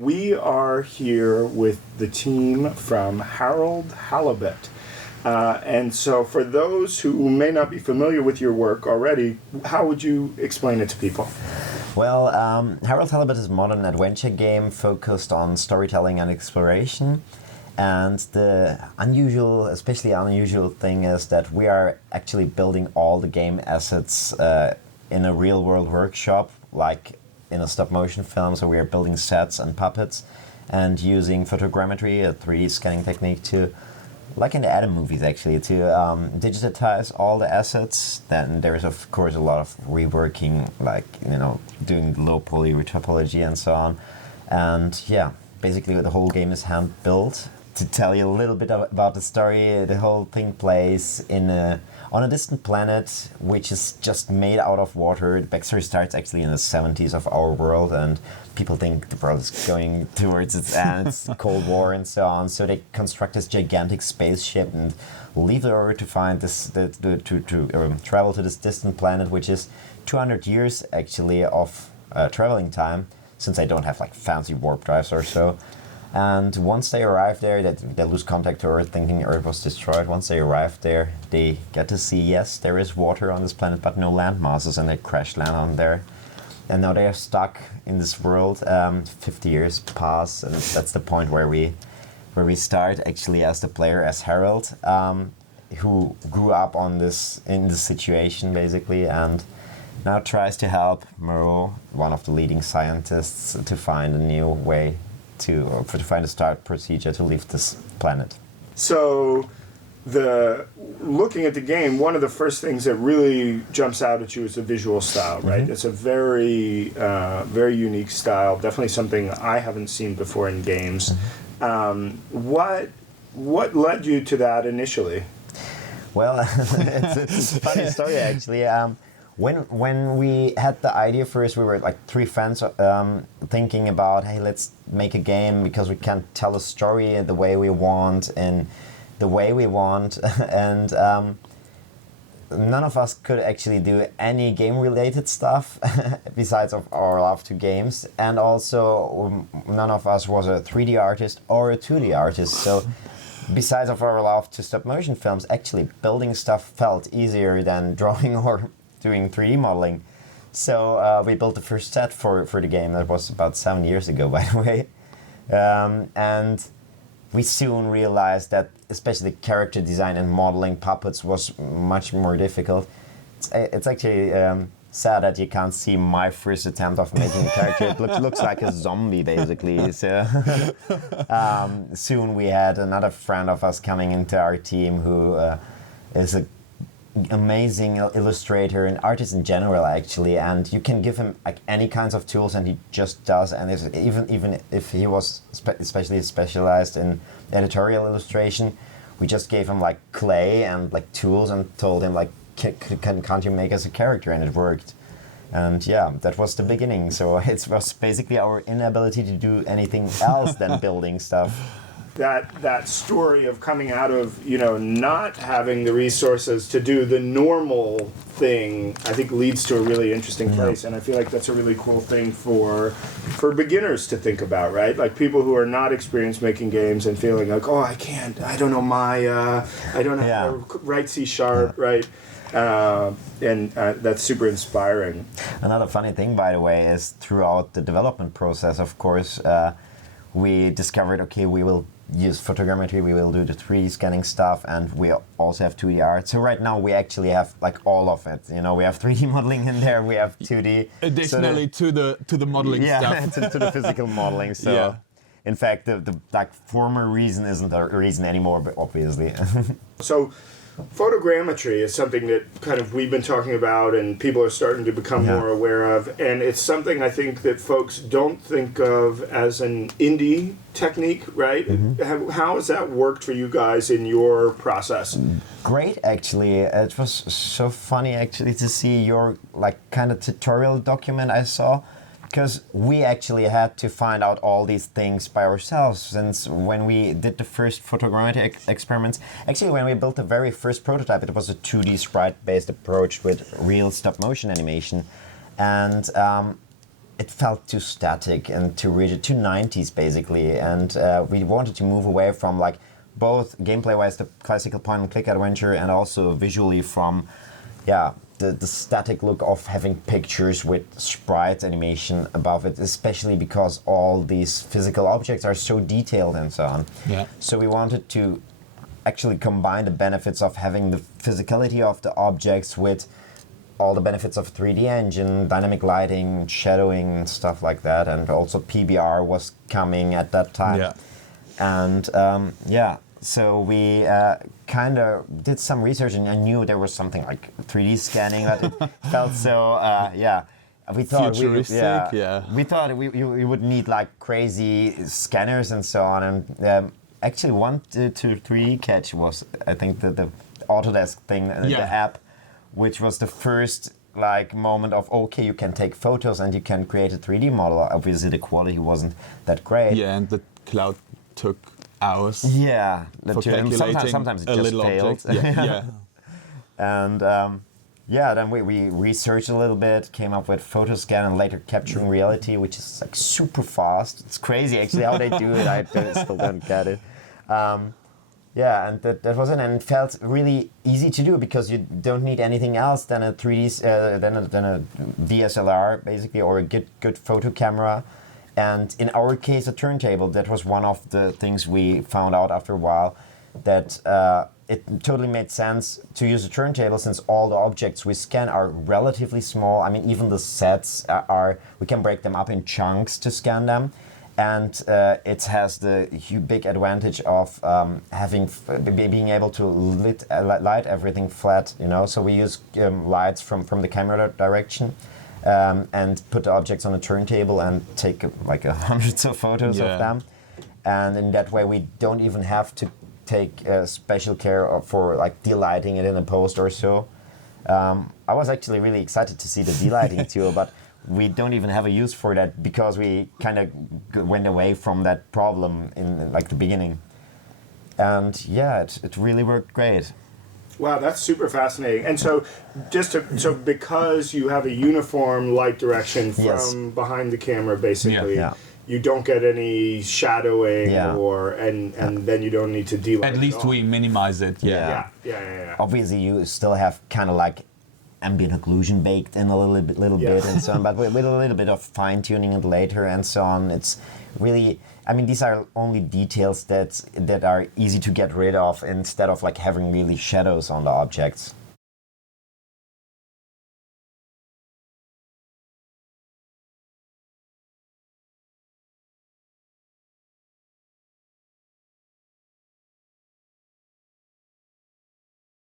We are here with the team from Harold Halibut. And so, for those who may not be familiar with your work already, how would you explain it to people? Well, Harold Halibut is a modern adventure game focused on storytelling and exploration. And the unusual, especially unusual thing is that we are actually building all the game assets in a real-world workshop, like in a stop-motion film. So we are building sets and puppets and using photogrammetry, a 3D scanning technique to, like in the Adam movies actually, to digitize all the assets. Then there is of course a lot of reworking, like, doing low poly retopology and so on. And yeah, basically the whole game is hand built. To tell you a little bit about the story, the whole thing plays on a distant planet which is just made out of water. The backstory starts actually in the 70s of our world, and people think the world is going towards its end, it's Cold War and so on. So they construct this gigantic spaceship and leave the Earth to find this, to travel to this distant planet, which is 200 years actually of traveling time, since they don't have like fancy warp drives or so. And once they arrive there, they lose contact to Earth, thinking Earth was destroyed. Once they arrive there, they get to see, yes, there is water on this planet, but no land masses, and they crash land on there. And now they are stuck in this world. 50 years pass, and that's the point where we start actually as the player, as Harold, who grew up in this situation basically, and now tries to help Moreau, one of the leading scientists, to find a new way to find a start procedure to leave this planet. So, looking at the game, one of the first things that really jumps out at you is the visual style, right? Mm-hmm. It's a very, very unique style. Definitely something I haven't seen before in games. Mm-hmm. What led you to that initially? Well, it's a funny story actually. When we had the idea first, we were like three friends thinking about, hey, let's make a game because we can tell a story the way we want and the way we want. And none of us could actually do any game-related stuff besides of our love to games. And also, none of us was a 3D artist or a 2D artist. So besides of our love to stop-motion films, actually building stuff felt easier than drawing or doing 3D modeling. So we built the first set for the game. That was about 7 years ago, by the way. And we soon realized that especially character design and modeling puppets was much more difficult. It's actually sad that you can't see my first attempt of making a character. It looks like a zombie, basically. So soon we had another friend of us coming into our team who is a amazing illustrator and artist in general actually, and you can give him like any kinds of tools and he just does. And even if he was especially specialized in editorial illustration, we just gave him like clay and like tools and told him like can't you make us a character, and it worked. And yeah, that was the beginning. So it was basically our inability to do anything else than building stuff. That story of coming out of, not having the resources to do the normal thing, I think leads to a really interesting place. And I feel like that's a really cool thing for beginners to think about, right? Like people who are not experienced making games and feeling like, oh, I don't know I don't know how to write C#, right? And that's super inspiring. Another funny thing, by the way, is throughout the development process, of course, we discovered, okay, we will use photogrammetry, we will do the 3D scanning stuff, and we also have 2D art. So right now we actually have like all of it. We have 3D modeling in there, we have 2D. Additionally to the modeling stuff. to the physical modeling. So in fact, the like former reason isn't a reason anymore, but obviously. So photogrammetry is something that kind of we've been talking about and people are starting to become more aware of, and it's something I think that folks don't think of as an indie technique, right? Mm-hmm. How has that worked for you guys in your process? Great, actually. It was so funny actually to see your like kind of tutorial document I saw, because we actually had to find out all these things by ourselves, since when we did the first photogrammetry experiments, actually when we built the very first prototype, it was a 2D sprite-based approach with real stop-motion animation. And it felt too static and too rigid, too 90s basically, and we wanted to move away from like both gameplay-wise the classical point-and-click adventure and also visually from the static look of having pictures with sprite animation above it, especially because all these physical objects are so detailed and so on. Yeah. So we wanted to actually combine the benefits of having the physicality of the objects with all the benefits of 3D engine, dynamic lighting, shadowing, and stuff like that, and also PBR was coming at that time. Yeah. And so we kind of did some research, and I knew there was something like 3D scanning that it felt so, We thought futuristic, we thought we would need like crazy scanners and so on, and actually 1 to 3D Catch was, I think, the Autodesk thing, the app, which was the first like moment of, okay, you can take photos and you can create a 3D model. Obviously the quality wasn't that great. Yeah, and the cloud took hours. Yeah, for calculating sometimes it a just little failed. object. Yeah. And then we researched a little bit, came up with photoscan and later capturing reality, which is like super fast. It's crazy actually how they do it. I still don't get it. And that was it, and it felt really easy to do because you don't need anything else than a 3D, than a DSLR basically, or a good photo camera. And in our case, a turntable. That was one of the things we found out after a while, that it totally made sense to use a turntable since all the objects we scan are relatively small. I mean, even the sets we can break them up in chunks to scan them. And it has the big advantage of being able to light everything flat, you know. So we use lights from the camera direction and put the objects on a turntable and take like hundreds of photos of them. And in that way, we don't even have to take special care for like delighting it in a post or so. I was actually really excited to see the delighting tool, but we don't even have a use for that because we kind of went away from that problem in like the beginning. And it really worked great. Wow, that's super fascinating. And so, because you have a uniform light direction from behind the camera, basically, you don't get any shadowing, and then you don't need to deal. At least we minimize it. Yeah. Obviously, you still have kind of like ambient occlusion baked in a little bit and so on, but with a little bit of fine tuning it later and so on. It's really, I mean, these are only details that are easy to get rid of instead of like having really shadows on the objects.